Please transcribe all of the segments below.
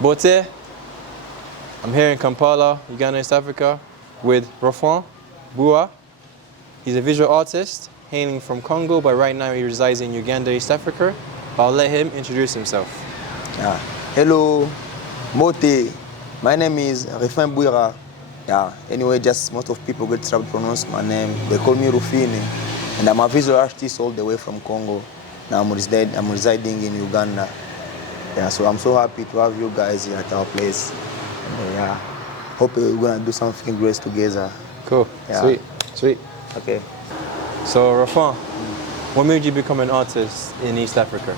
Bote, I'm here in Kampala, Uganda, East Africa, with Ruphin Bwira. He's a visual artist hailing from Congo, but right now he resides in Uganda, East Africa. I'll let him introduce himself. Hello, Bote. My name is Ruphin Bwira. Anyway, just most of people get trouble to pronounce my name. They call me Rufine, and I'm a visual artist all the way from Congo. Now I'm residing in Uganda. So I'm so happy to have you guys here at our place. Hope we're gonna do something great together. Cool. Sweet. Okay. So Ruphin, what made you become an artist in East Africa?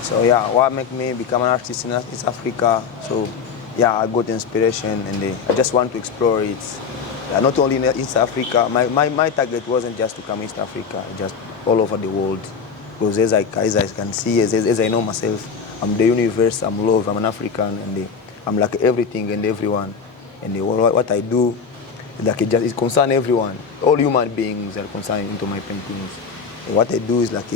So what made me become an artist in East Africa? So I got inspiration and I just want to explore it. Not only in East Africa. My target wasn't just to come East Africa, just all over the world. Because as I can see, as I know myself, I'm the universe, I'm love, I'm an African, and I'm like everything and everyone. And what I do, it concerns everyone. All human beings are concerned into my paintings. And what I do is like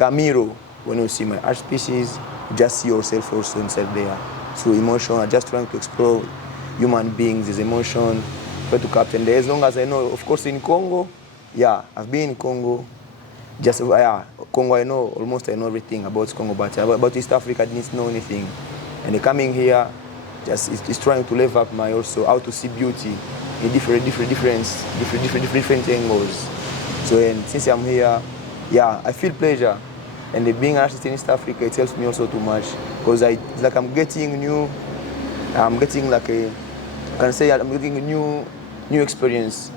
a mirror. When you see my art pieces, you just see yourself also inside there. Through emotion, I'm just trying to explore human beings, his emotion, try to capture. And as long as I know, of course in Congo, I've been in Congo. Congo, I know everything about Congo, but about East Africa, I didn't know anything. And coming here, it's trying to live up my also how to see beauty in different angles. So and since I'm here, I feel pleasure. And being an artist in East Africa, it helps me also too much because it's like I'm getting I'm getting a new experience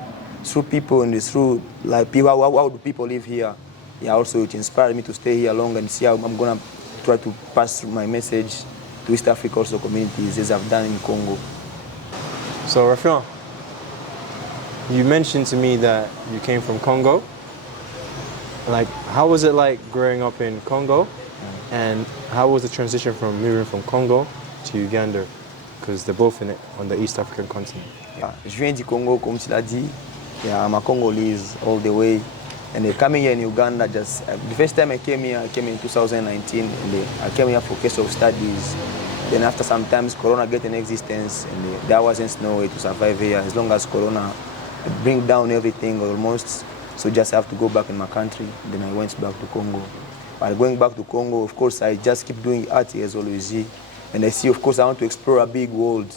through people and through like people. How do people live here? Also it inspired me to stay here long and see how I'm gonna try to pass through my message to East Africa also communities as I've done in Congo. So Ruphin, you mentioned to me that you came from Congo. Like, how was it like growing up in Congo? And how was the transition from moving from Congo to Uganda? Because they're both on the East African continent. Je viens du Congo, comme tu l'as dit. I'm a Congolese all the way. And coming here in Uganda, the first time I came here, I came in 2019. And I came here for case of studies. Then after some times, Corona get in existence, and there wasn't no way to survive here. As long as Corona bring down everything almost, so just have to go back in my country. Then I went back to Congo. But going back to Congo, of course, I just keep doing art as always. And I see, of course, I want to explore a big world.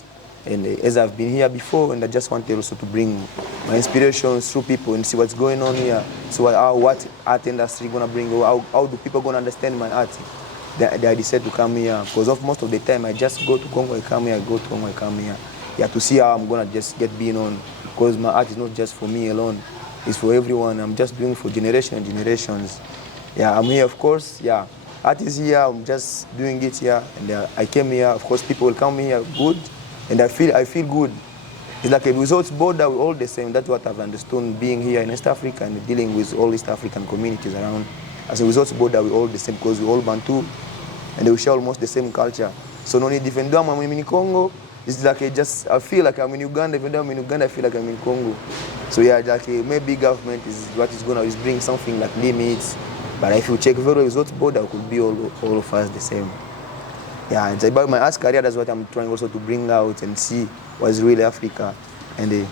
And as I've been here before, and I just wanted also to bring my inspirations through people and see what's going on here. So what art industry gonna bring, or how do people gonna understand my art? They decided to come here because of most of the time I just go to Congo, I come here, I go to Congo, I come here. To see how I'm gonna just get being on, because my art is not just for me alone, it's for everyone. I'm just doing for generations and generations. I'm here, of course. Art is here. I'm just doing it here, and I came here. Of course, people will come here good, and I feel good. It's like a without border, we're all the same. That's what I've understood being here in East Africa and dealing with all East African communities around. As a without border, we're all the same because we're all Bantu, and we share almost the same culture. So no need different. Though I'm in Congo, it's like I feel like I'm in Uganda. Even though I'm in Uganda, I feel like I'm in Congo. So like maybe government is what is gonna bring something like limits. But if you check very without border, it could be all of us the same. It's about my art career. That's what I'm trying also to bring out and see what's really Africa. And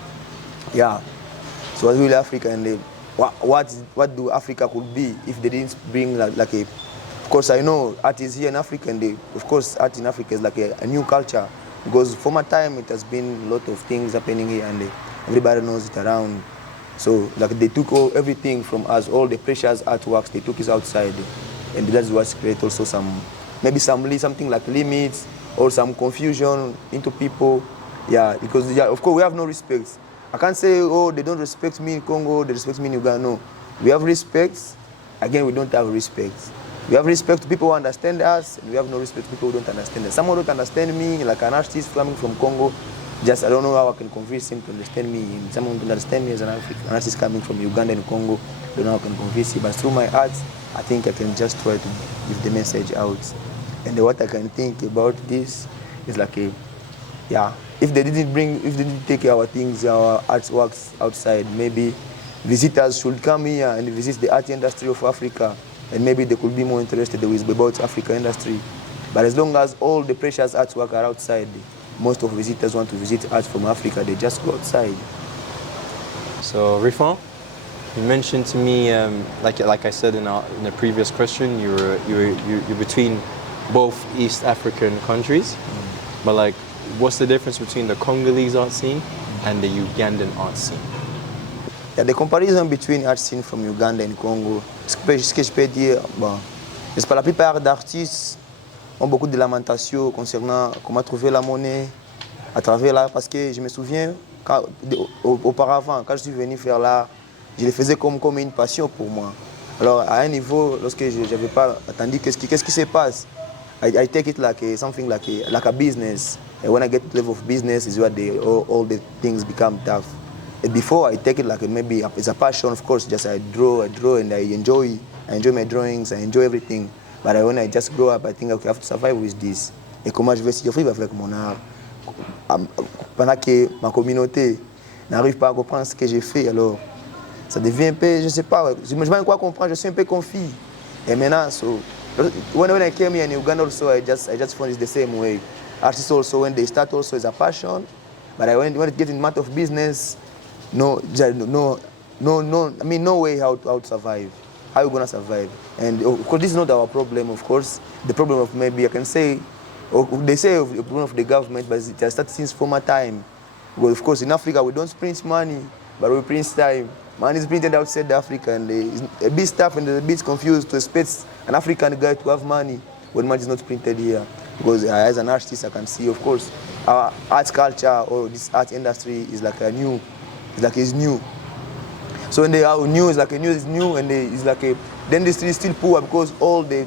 so what's really Africa and what do Africa could be if they didn't bring like a. Of course, I know art is here in Africa, and of course, art in Africa is like a new culture. Because for my time, it has been a lot of things happening here, and everybody knows it around. So like they took everything from us, all the precious artworks, they took it outside, and that's what created also something like limits or some confusion into people. Because of course we have no respect. I can't say they don't respect me in Congo, they respect me in Uganda. No, we have respect. Again, we don't have respect. We have respect to people who understand us, and we have no respect to people who don't understand us. Someone don't understand me, like an artist coming from Congo, I don't know how I can convince him to understand me. And someone don't understand me as an artist coming from Uganda and Congo, I don't know how I can convince him. But through my art, I think I can just try to give the message out. And what I can think about this is like if they didn't take our things, our artworks outside, maybe visitors should come here and visit the art industry of Africa, and maybe they could be more interested about African industry. But as long as all the precious artwork are outside, most of visitors want to visit art from Africa, they just go outside. So Ruphin, you mentioned to me, like I said in the previous question, you're between both East African countries, but like, what's the difference between the Congolese art scene and the Ugandan art scene? Yeah, the comparison between art scene from Uganda and Congo, ce que je peux dire, bon, la plupart d'artistes ont beaucoup de lamentations concernant comment trouver la monnaie à travers l'art, parce que je me souviens, auparavant, quand je suis venu faire l'art, je le faisais comme une passion pour moi. Alors, à un niveau, lorsque je n'avais pas attendu qu'est-ce qui se passe, I take it like something like a business. And when I get to the level of business is where all the things become tough. And before I take it like maybe it's a passion, of course, just I draw and I enjoy my drawings, I enjoy everything. But when I just grow up, I think okay, I have to survive with this. Et comment je vais survivre avec mon art pendant que ma communauté n'arrive pas à comprendre ce que j'ai fait, alors ça devient un peu, je ne sais pas, je ne sais pas quoi comprendre, je suis un peu confus. Et maintenant, so, when I came here in Uganda also, I just found it's the same way. Artists also, when they start also, it's a passion. But when it gets in the matter of business, no way how to survive. How are you going to survive? And of course, this is not our problem, of course. The problem of maybe, I can say, they say the problem of the government, but it has started since former time. Because of course, in Africa, we don't print money, but we print time. Money is printed outside Africa, and it's a bit tough and a bit confused to expect an African guy to have money when money is not printed here. Because as an artist, I can see, of course, our art culture or this art industry is like it's new. So when they are new, it's like a new is new, and it's like the industry is still poor because all the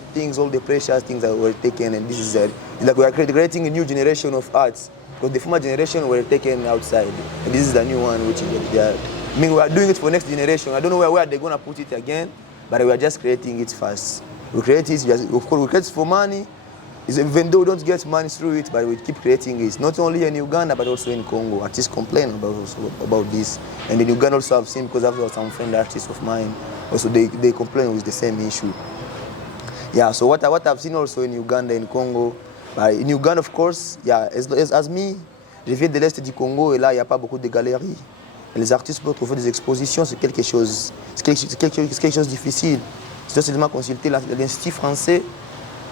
precious things that were taken, and this is it's like we are creating a new generation of arts. Because the former generation were taken outside, and this is the new one, which they are. I mean, we are doing it for next generation. I don't know where they're going to put it again, but we are just creating it first. We create it, of course, we create it for money. Even though we don't get money through it, but we keep creating it. Not only in Uganda, but also in Congo. Artists complain about this. And in Uganda also I've seen, because I've got some friend artists of mine, also they complain with the same issue. Yeah, so what I've seen also in Uganda, in Congo, but in Uganda, of course, yeah, as me, je viens de l'Est du Congo, et là, il n'y a pas beaucoup de galeries. Les artistes peuvent trouver des expositions, c'est quelque chose de difficile. Tu dois seulement consulter l'Institut français.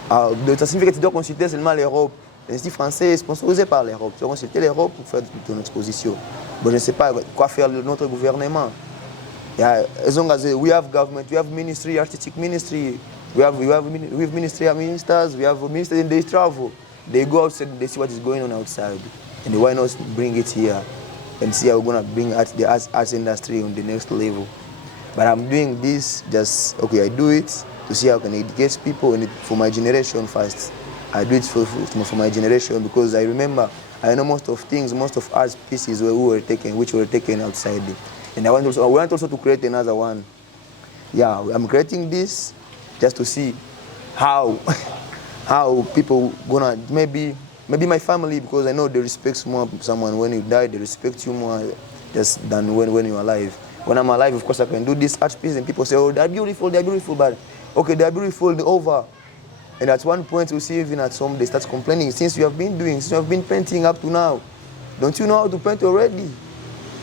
Ça signifie que tu dois consulter seulement l'Europe. L'Institut français est sponsorisé par l'Europe. Tu dois consulter l'Europe pour faire ton exposition. Bon, je ne sais pas quoi faire notre gouvernement. Yeah, as long as we have government, we have ministry, artistic ministry, we have ministry of ministers, we have ministers, and they travel. They go outside, they see what is going on outside. And why not bring it here and see how we're going to bring the arts industry on the next level. But I'm doing this just, okay, I do it to see how I can educate people and for my generation first. I do it for my generation because I remember, I know most of art pieces which were taken outside. And I want also to create another one. Yeah, I'm creating this just to see how people gonna, maybe my family, because I know they respect someone when you die, they respect you more just than when you're alive. When I'm alive, of course, I can do this art piece and people say, oh, they're beautiful, but okay, they're beautiful, they're over. And at one point, you see even at home, they start complaining, since you have been painting up to now, don't you know how to paint already?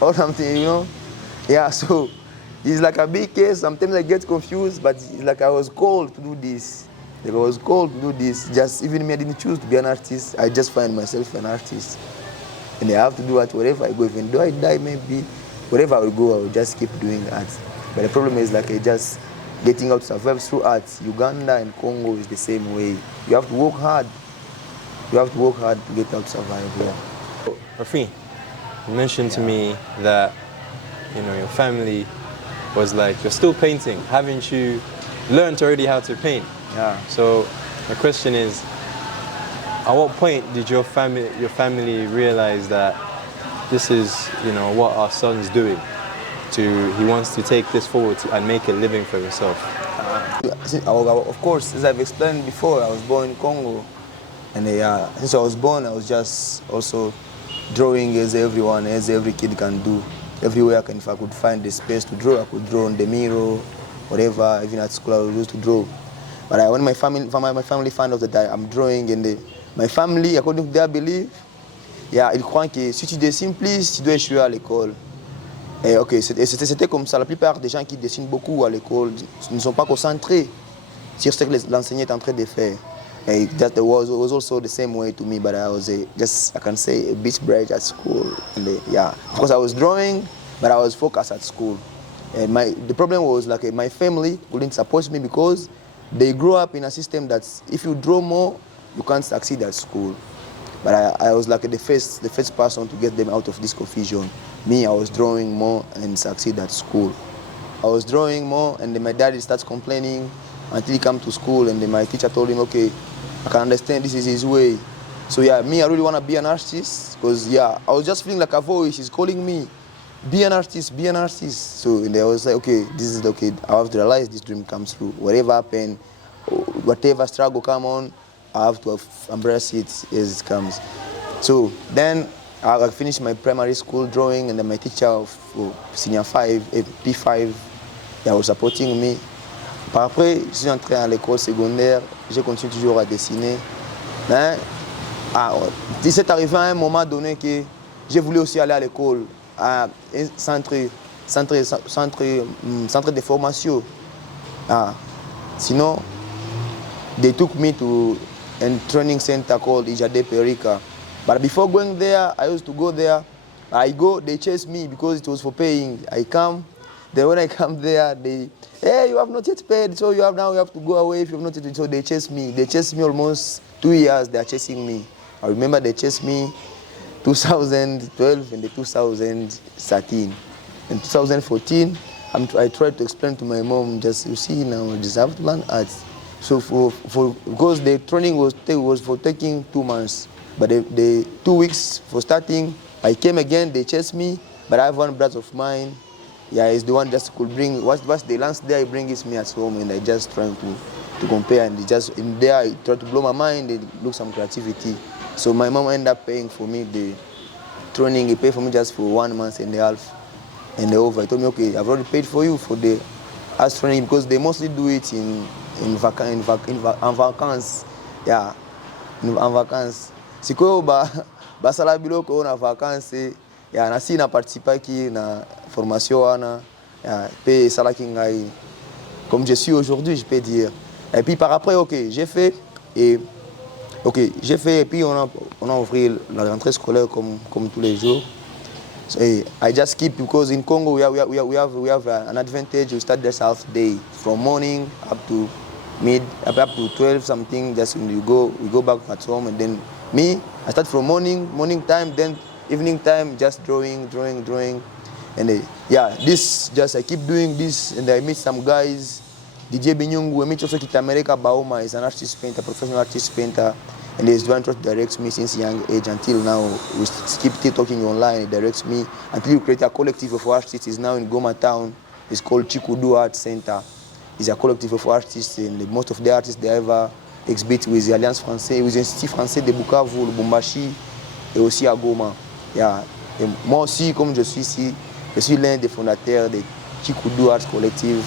Or something, you know? Yeah, so it's like a big case. Sometimes I get confused, but it's like I was called to do this. Like I was called to do this. Just even me, I didn't choose to be an artist. I just find myself an artist. And I have to do it wherever I go. Even though I die, maybe, wherever I will go, I will just keep doing art. But the problem is like I just getting out to survive through art. Uganda and Congo is the same way. You have to work hard. You have to work hard to get out to survive here. Ruphin, you mentioned to me that your family was like, you're still painting. Haven't you learned already how to paint? Yeah. So the question is, at what point did your family realize that this is what our son's doing? He wants to take this forward and make a living for himself. Of course, as I've explained before, I was born in Congo, and since I was born, I was just also drawing as every kid can do. Everywhere if I could find the space to draw, I could draw on the mirror, whatever. Even at school, I used to draw. But when my family found out that I'm drawing, and my family, according to their belief, yeah, ils croient que si tu dessines plus, tu dois échouer à l'école. Et ok, c'était comme ça. La plupart des gens qui dessinent beaucoup à l'école ne sont pas concentrés sur ce que l'enseignant est en train de faire. And that was also the same way to me, but I was I can say, a bit bright at school. And yeah, of course I was drawing, but I was focused at school. And the problem was like my family couldn't support me because they grew up in a system that if you draw more, you can't succeed at school. But I was like the first person to get them out of this confusion. Me, I was drawing more and succeed at school. I was drawing more, and then my dad starts complaining until he come to school, and then my teacher told him, okay, I can understand this is his way. So yeah, me, I really want to be an artist, because yeah, I was just feeling like a voice is calling me, be an artist, be an artist. So and I was like, okay, this is okay, I have to realize this dream comes true. Whatever happen, whatever struggle come on, I have to embrace it as it comes. So then I finished my primary school drawing, and then my teacher for senior 5, P5, yeah, was supporting me. Par après, je suis entré à l'école secondaire, j'ai continué toujours à dessiner. Mais c'est arrivé à un moment donné que j'ai voulu aussi aller à l'école, à un centre de formation. Sinon, they took me to a training center called Ijade Perika. But before going there, I used to go there. I go, they chase me because it was for paying. I come, then when I come there, hey, you have not yet paid, so you have to go away if you have not yet. So they chase me. They chased me almost 2 years. They are chasing me. I remember they chased me 2012 and 2013. In 2014, I tried to explain to my mom, just you see now, I just have to learn art. So because the training was for taking 2 months, but the 2 weeks for starting, I came again. They chased me, but I have one brother of mine. Yeah, he's the one just could bring. What's the last day I bring is me at home, and I just trying to compare, and just in there I try to blow my mind and look some creativity. So my mom ended up paying for me the training. He paid for me just for 1 month and a half, and over. He told me, okay, I've already paid for you for the art training, because they mostly do it in vacances. Yeah, in vacances. Siko basala biloko na vacances. Yeah, na si na participa qui na formation wana. Yeah, pe salaki ngai comme je suis aujourd'hui, je peux dire. Et puis par après, ok, j'ai fait et puis on a ouvert la rentrée scolaire comme tous les jours. So, I just keep, because in Congo we have an advantage. We start this half day from morning up to 12 something. Just when we go back at home, and then me, I start from morning time, then evening time, just drawing, and yeah, this just I keep doing this, and I meet some guys. DJ Binyungu, I meet also Kitamereka Bauma, is an artist painter, professional artist painter, and he's the one to direct me since young age until now. We keep talking online. He directs me until we create a collective of artists. He's now in Goma town. It's called Chikudu Art Center. It's a collective of artists, and most of the artists they ever exhibit with the Alliance Française, with l'Institut Français de Bukavu, Lubumbashi, et aussi à Goma. Yeah. Et moi aussi, comme je suis ici, je suis l'un des fondateurs de Chikudu Art Collective.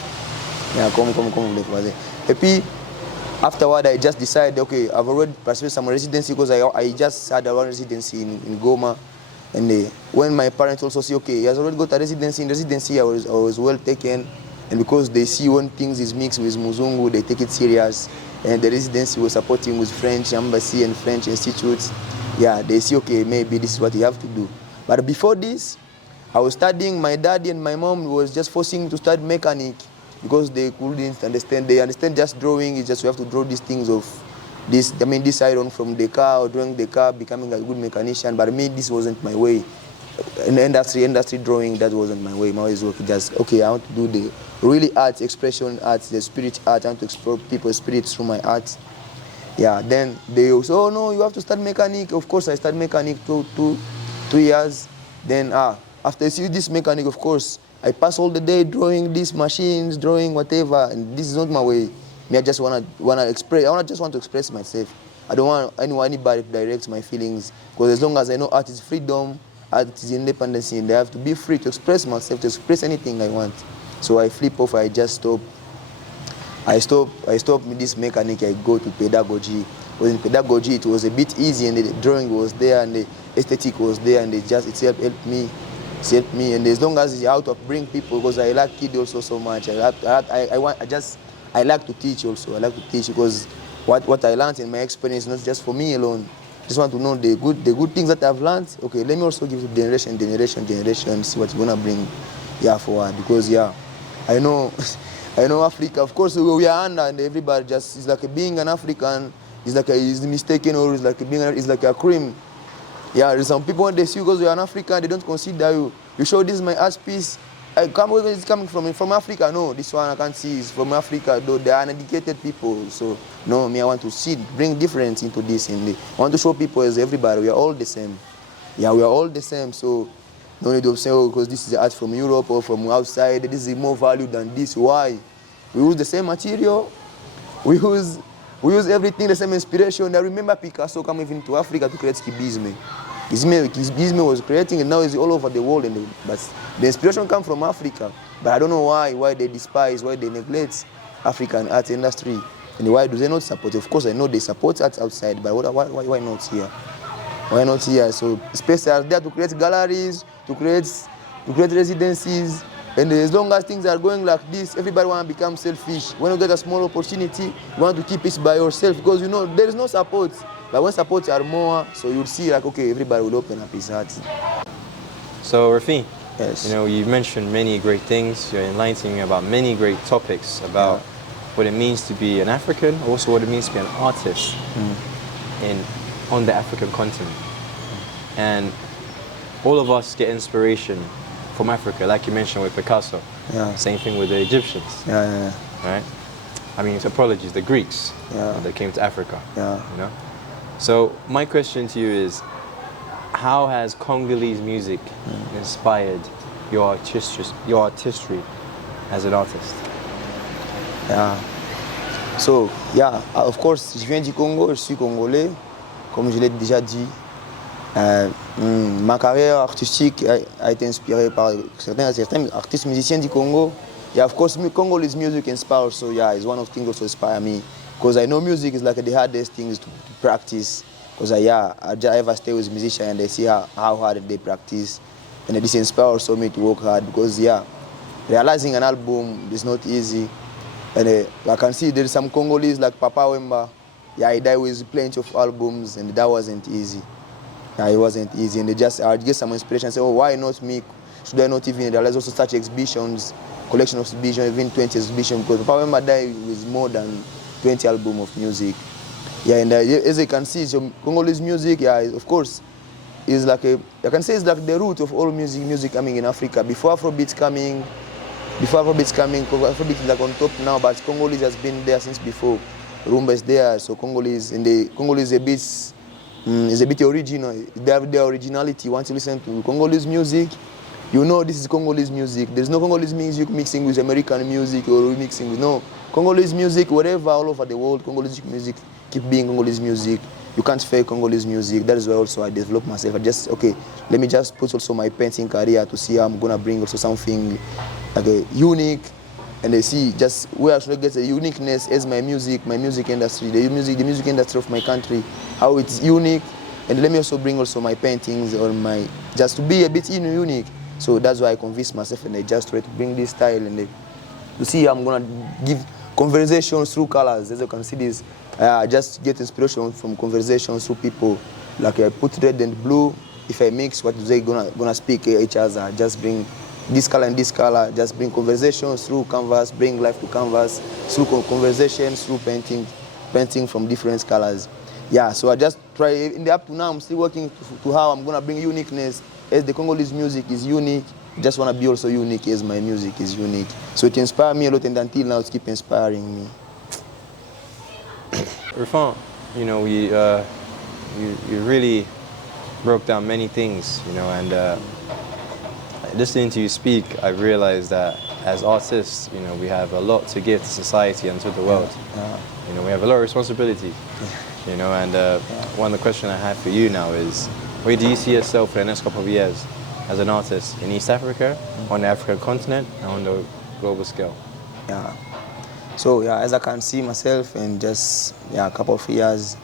Yeah, comme vous le voyez. Et puis, afterward, I just decided, okay, I've already pursued some residency, because I just had a residency in Goma. And when my parents also see, okay, he has already got a residency. In residency, I was well taken. And because they see when things is mixed with Muzungu, they take it serious. And the residency was supporting with French embassy and French institutes. Yeah, they see, okay, maybe this is what you have to do. But before this, I was studying. My daddy and my mom was just forcing me to study mechanic, because they couldn't understand. They understand just drawing is just you have to draw these things of this. I mean, this iron from the car, or drawing the car, becoming a good mechanician. But me, this wasn't my way. In industry drawing, that wasn't my way. My way is just, okay, I want to do the really art, expression art, the spirit art. I want to explore people's spirits through my art. Yeah, then they also, oh no, you have to start mechanic. Of course, I started mechanic 2 years. Then after I see this mechanic, of course, I pass all the day drawing these machines, drawing whatever, and this is not my way. Me, I just wanna express. Just want to express myself. I don't want anybody to direct my feelings, because as long as I know art is freedom, art is independence, and I have to be free to express myself, to express anything I want. So I flip off. I just stop. I stopped this mechanic, I go to pedagogy. Because in pedagogy it was a bit easy and the drawing was there and the aesthetic was there and it helped me. It helped me, and as long as it's how to bring people, because I like kids also so much. I like to teach also. I like to teach because what I learned in my experience is not just for me alone. Just want to know the good things that I've learned. Okay, let me also give to generation, see what's gonna bring forward. Because I know I know Africa, of course we are under and everybody just is like being an African is mistaken or is like a crime. Yeah, there's some people when they see you because you're an African, they don't consider you. You show this is my art piece. Where is it coming from Africa? No, this one I can't see is from Africa, though they are uneducated people. So no, I want to bring difference into this. And I want to show people as everybody, we are all the same. Yeah, we are all the same. So no need to say, oh, because this is art from Europe or from outside, this is more value than this. Why? We use the same material. We use everything, the same inspiration. I remember Picasso coming even to Africa to create Cubism. Cubism was creating and now it's all over the world. But the inspiration comes from Africa. But I don't know why they despise, why they neglect African art industry. And why do they not support? Of course, I know they support art outside, but why not here? Why not here? So spaces are there to create galleries, to create residencies. And as long as things are going like this, everybody want to become selfish. When you get a small opportunity, you want to keep it by yourself because you know there is no support. But when support are more, so you'll see like, okay, everybody will open up his heart. So Rufin, Yes. you know, you've mentioned many great things. You're enlightening me about many great topics about what it means to be an African, also what it means to be an artist on the African continent. And all of us get inspiration from Africa, like you mentioned with Picasso. Yeah. Same thing with the Egyptians. Yeah. Right? I mean, apologies, the Greeks that came to Africa. Yeah. You know? So my question to you is, how has Congolese music inspired your artistry as an artist? Yeah. So, of course, je viens du Congo, je suis congolais, comme je l'ai déjà dit. Ma carrière artistique a été inspirée par certains artistes musiciens du Congo. Yeah, of course, Congolese music inspires, so it's one of the things also inspire me. Because I know music is like the hardest things to practice. Because I ever stay with musicians and I see how hard they practice. And this inspires me to work hard because realizing an album is not easy. And I can see there is some Congolese like Papa Wemba. He died with plenty of albums and that wasn't easy. It wasn't easy. And I get some inspiration and say, oh, why not me? Should I not even realize also such exhibitions, collection of exhibitions, even 20 exhibitions? Because Papa Wemba died with more than 20 albums of music. And as you can see, so Congolese music, of course, is like I can say it's like the root of all music coming in Africa. Before Afrobeat coming, Afrobeat is like on top now, but Congolese has been there since before. Rumba is there, so Congolese is a bit original. They have their originality. Once you listen to Congolese music, you know this is Congolese music. There's no Congolese music mixing with American music or mixing with Congolese music, whatever, all over the world, Congolese music keep being Congolese music. You can't fake Congolese music. That is why also I developed myself. Let me just put also my painting career to see how I'm gonna bring also something like a unique, and they see just where I should get a uniqueness as my music industry, the music industry of my country, how it's unique, and let me also bring also my paintings or just to be a bit unique. So that's why I convinced myself and I just try to bring this style and to see how I'm gonna give conversations through colors. As you can see this, I just get inspiration from conversations through people. Like I put red and blue. If I mix, what they gonna speak each other? Just bring this color and this color. Just bring conversations through canvas. Bring life to canvas through conversations through painting from different colors. So I just try. In the up to now, I'm still working to how I'm gonna bring uniqueness. As the Congolese music is unique, I just wanna be also unique as my music is unique. So it inspired me a lot, and until now, it keeps inspiring me. Rufin, you know, you really broke down many things, you know, and listening to you speak, I realized that as artists, you know, we have a lot to give to society and to the world. You know, we have a lot of responsibility, you know, and one of the questions I have for you now is, where do you see yourself for the next couple of years as an artist in East Africa, on the African continent, and on the global scale? So yeah, as I can see myself in just a couple of years,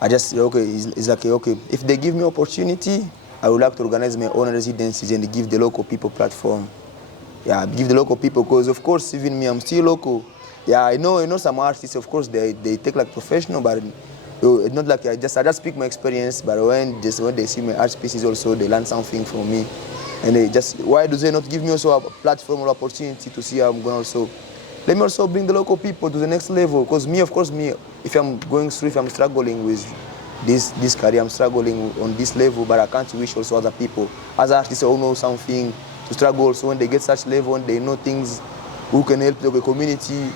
I just okay, it's like okay, if they give me opportunity, I would like to organize my own residencies and give the local people platform. Yeah, give the local people, because of course even me, I'm still local. Yeah, I know some artists, of course they take like professional, but it's not like I just speak my experience. But when they see my art pieces, also they learn something from me, and they just, why do they not give me also a platform or opportunity to see how I'm going also. Let me also bring the local people to the next level, because me, of course, me, if I'm going through, if I'm struggling with this career, I'm struggling on this level, but I can't wish also other people, other artists who know something to struggle also when they get such level and they know things who can help the community.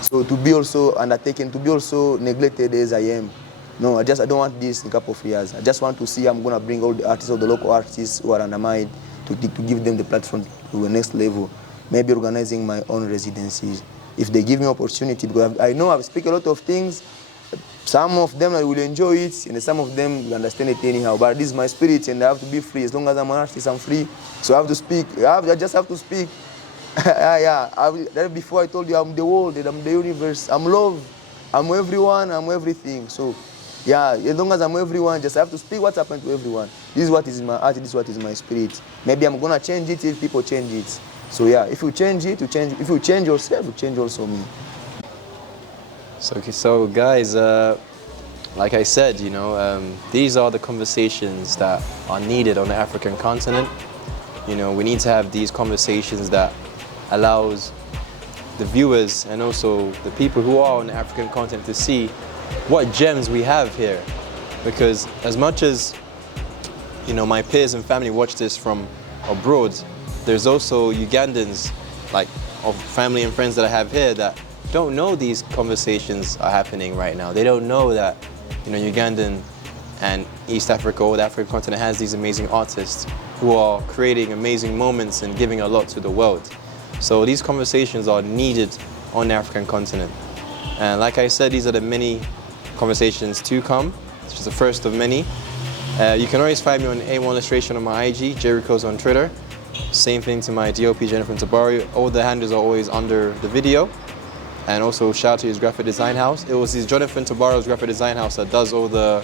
So to be also undertaken, to be also neglected as I am. No, I don't want this in a couple of years. I just want to see I'm going to bring all the artists, all the local artists who are undermined to give them the platform to the next level. Maybe organizing my own residencies. If they give me opportunity, because I know I speak a lot of things. Some of them I will enjoy it, and some of them will understand it anyhow. But this is my spirit, and I have to be free. As long as I'm an artist, I'm free. So I have to speak. I just have to speak. Before I told you, I'm the world, and I'm the universe. I'm love. I'm everyone. I'm everything. So, yeah, as long as I'm everyone, just have to speak what's happened to everyone. This is what is in my art. This is what is in my spirit. Maybe I'm gonna change it if people change it. So yeah, if you change it, you change. If you change yourself, you change also me. So guys, like I said, these are the conversations that are needed on the African continent. We need to have these conversations that allows the viewers and also the people who are on the African continent to see what gems we have here. Because as much as, my peers and family watch this from abroad, there's also Ugandans, like of family and friends that I have here, that don't know these conversations are happening right now. They don't know that, Ugandan and East Africa, or the African continent, has these amazing artists who are creating amazing moments and giving a lot to the world. So these conversations are needed on the African continent. And like I said, these are the many conversations to come. It's just the first of many. You can always find me on A1 Illustration on my IG, Rukoza on Twitter. Same thing to my DOP, Tabaro. All the handles are always under the video. And also shout out to his graphic design house. It was his Tabaro's graphic design house that does all the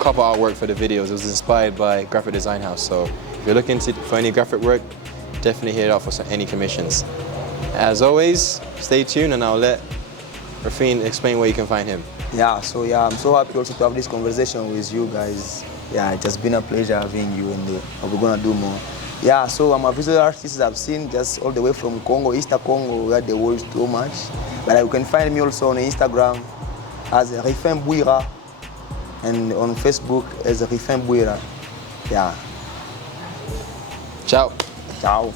cover artwork for the videos. It was inspired by graphic design house. So if you're looking for any graphic work, definitely hit it out for any commissions. As always, stay tuned and I'll let Ruphin explain where you can find him. Yeah, so yeah, I'm so happy also to have this conversation with you guys. Yeah, it's just been a pleasure having you, and we're gonna do more. Yeah, so I'm a visual artist I've seen just all the way from Congo, Eastern Congo, where the world too much. But you can find me also on Instagram as Ruphin Bwira and on Facebook as Ruphin Bwira. Yeah. Ciao. Ciao.